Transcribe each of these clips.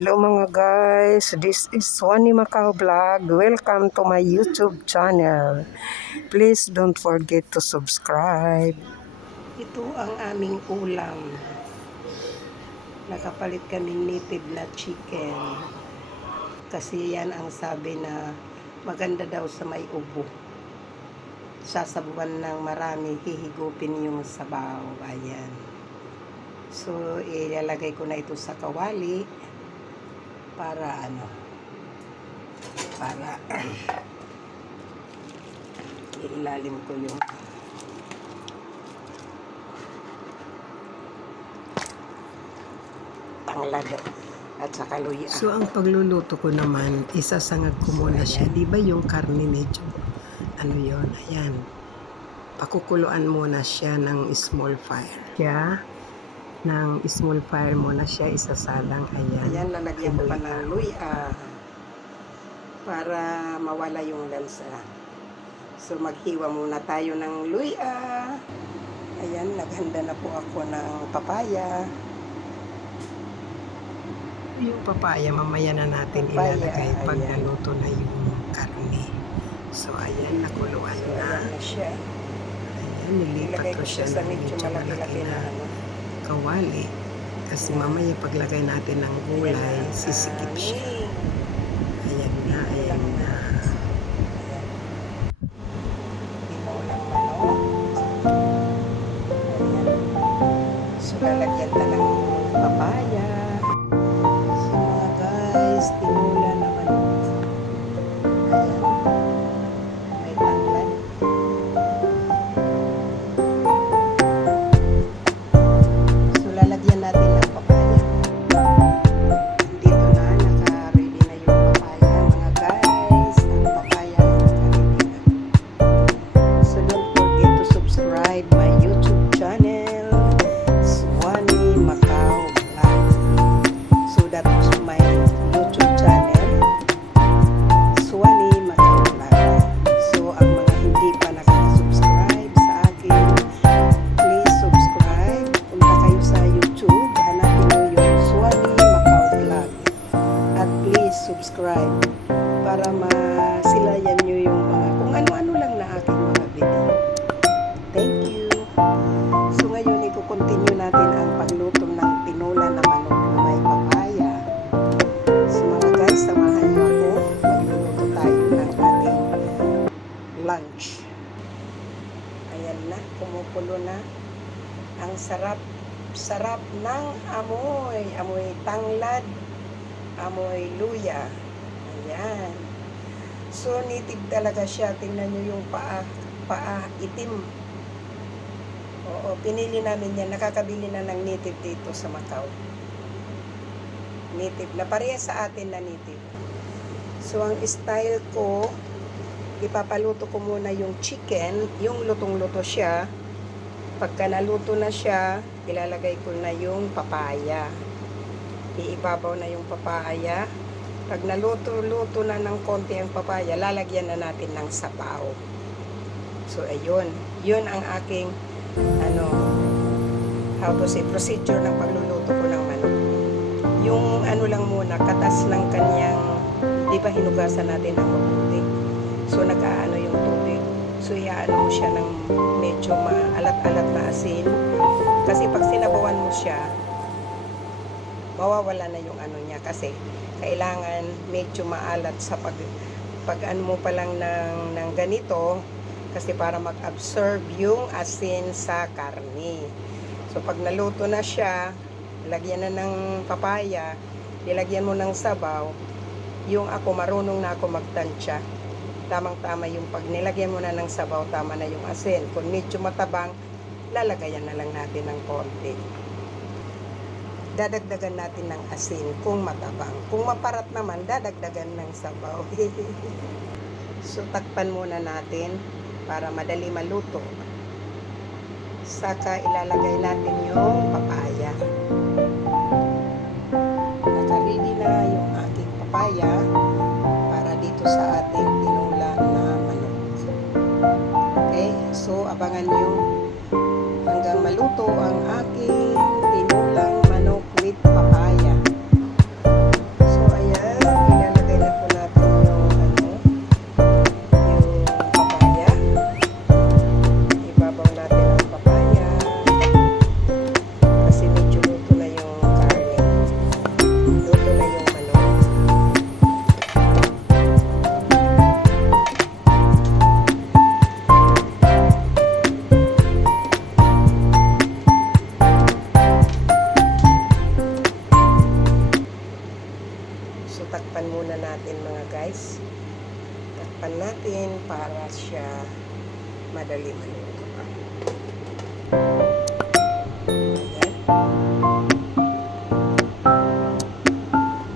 Hello mga guys, this is Swanee Macau Vlog. Welcome to my YouTube channel. Please don't forget to subscribe. Ito ang aming ulam. Nakapalit kaming native na chicken. Kasi yan ang sabi na maganda daw sa may ubo. Sasabuan ng marami, hihigupin yung sabaw. Ayan. So, ilalagay ko na ito sa kawali. Para ilalim ko yung tanglad at saka luya. So ang pagluluto ko naman, isasangag ko muna siya. Di ba yung karne medyo yon, ayan. Pakukuluan muna siya ng small fire. Ng small fire muna siya isasalang. Ayan, lalagyan ko pa ng luya para mawala yung lansa. So maghiwa muna tayo ng luya. Ayan, naghanda na po ako ng papaya. Yung papaya mamaya na natin ilalagay pag naluto na yung karne. So ayan, nakuluan na. Ayan, nilipat ko siya ng medyo malaki na kawali kasi mamaya paglagay natin ng gulay sisikip siya. Ayan na. So lalagyan na ng papaya. So mga guys, tinula naman. Ayan, may tanglad. Lalagyan natin ng papaya. Dito na, naka-ready na yung papaya, mga guys. Ang papaya ay naka-ready na. So don't forget to subscribe my YouTube channel, Swanee Macau Vlog. So that's my YouTube channel, Swanee Macau Vlog. So ang mga hindi pa nakaka-subscribe sa akin, please subscribe. Punta kayo sa YouTube, hanapin nyo yung Swanee Macau Vlog. At please subscribe para masilayan nyo yung mga kung ano-ano lang na aking mga video. Thank you. So ngayon, iko-continue natin ang pagluto ng tinola na manok na may papaya. So mga guys, samahan nyo ako. Magluluto tayo ng ating lunch. Ayan na, kumukulo na. Ang sarap ng amoy tanglad, amoy luya. Ayan. So native talaga siya. Tingnan nyo yung paa itim. Oo, pinili namin yan. Nakakabili na ng native dito sa Macau. Native na pareha sa atin na native. So ang style ko, ipapaluto ko muna yung chicken, yung lutong-luto siya. Pagka naluto na siya, ilalagay ko na yung papaya. Iibabaw na yung papaya. Pag naluto na ng konti ang papaya, lalagyan na natin ng sabaw. So, ayun. Yun ang aking, procedure ng pagluluto ko ng manok. Yung lang muna, katas ng kanyang, di ba hinugasan natin ng mabuti. So, nag-aano yung tubig. So, iaano mo siya ng medyo maalat-alat na asin. Kasi pag sinabawan mo siya, mawawala na yung niya. Kasi kailangan medyo maalat sa pag ano mo pa lang ng ganito. Kasi para mag-absorb yung asin sa karne. So, pag naluto na siya, lagyan na ng papaya, ilagyan mo ng sabaw. Yung ako, marunong na ako magtansya. Tamang-tama yung pag nilagyan mo na ng sabaw, tama na yung asin. Kung medyo matabang, lalagayan na lang natin ng konti. Dadagdagan natin ng asin kung matabang. Kung maparat naman, dadagdagan ng sabaw. So, takpan muna natin para madali maluto. Saka ilalagay natin yung papaya. Naka-ready na yung aking papaya para dito sa ating tinola na manok. Okay? So, abangan nyo hanggang maluto ang aking tinolang manok with papaya. So takpan muna natin mga guys. Takpan natin para siya madali maluto. Ayan.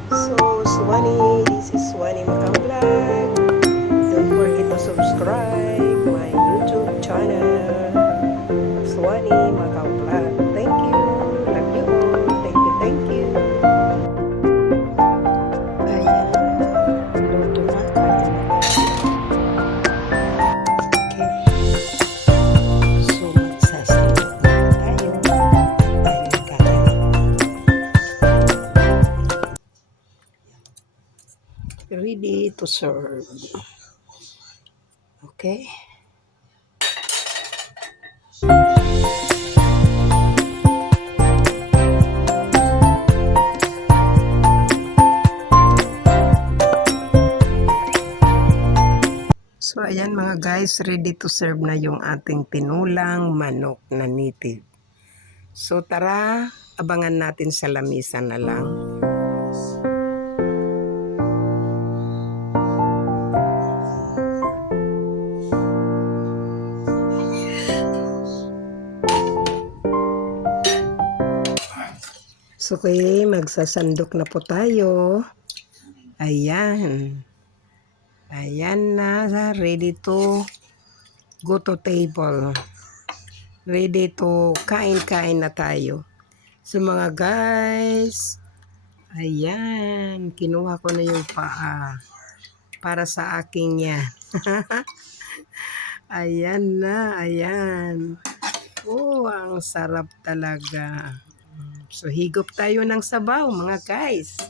So Suwani, this is Suwani Macau Vlog. Don't forget to subscribe my YouTube channel, Suwani Macau Vlog. Thank you. Love you all. Thank you, thank you. Ayan. Luto na. Kain na tayo. Okay. So magsasandok na tayo. Dahil kakain. Ready to serve. Okay. So ayan mga guys, ready to serve na yung ating tinulang manok na native. So tara, abangan natin sa lamisa na lang. So okay, magsasandok na po tayo. Ayan. Ayan na, ready to go to table. Ready to kain-kain na tayo. So mga guys, ayan, kinuha ko na yung paa para sa aking yan. Ayan na, ayan. Oh, ang sarap talaga. So higop tayo ng sabaw mga guys.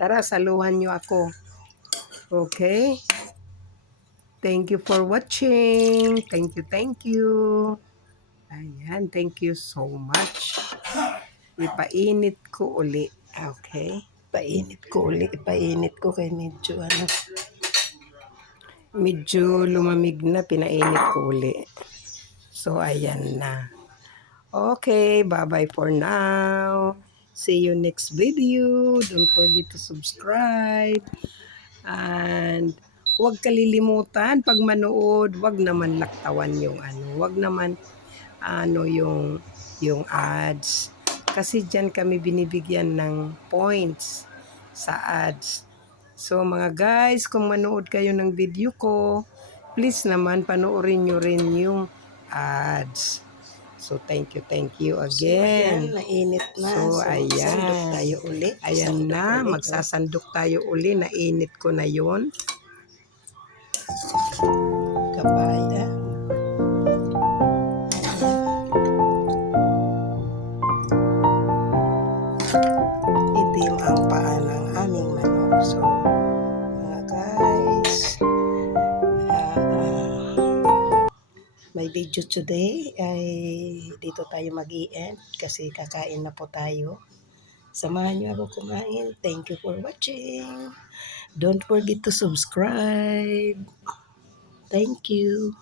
Tara, saluhan nyo ako. Okay? Thank you for watching. Thank you, thank you. Ayan, thank you so much. Ipainit ko uli. Okay? Ipainit ko uli. Ipainit ko kay medyo lumamig na. Pinainit ko uli. So, ayan na. Okay, bye-bye for now. See you next video. Don't forget to subscribe. And huwag kalilimutan pag manood, huwag naman laktawan yung huwag naman yung ads. Kasi diyan kami binibigyan ng points sa ads. So mga guys, kung manood kayo ng video ko, please naman panoorin nyo rin yung ads. So thank you again. So, ayan, nainit na. So ayan. Sandok tayo uli. Ayan na, magsasandok tayo uli. Nainit ko na yon. Kabaya. Itim ang paa ng aming manok. So, mga guys, may video today ay dito tayo mag-i-end kasi kakain na po tayo. Samahan niyo ako kumain. Thank you for watching. Don't forget to subscribe. Thank you.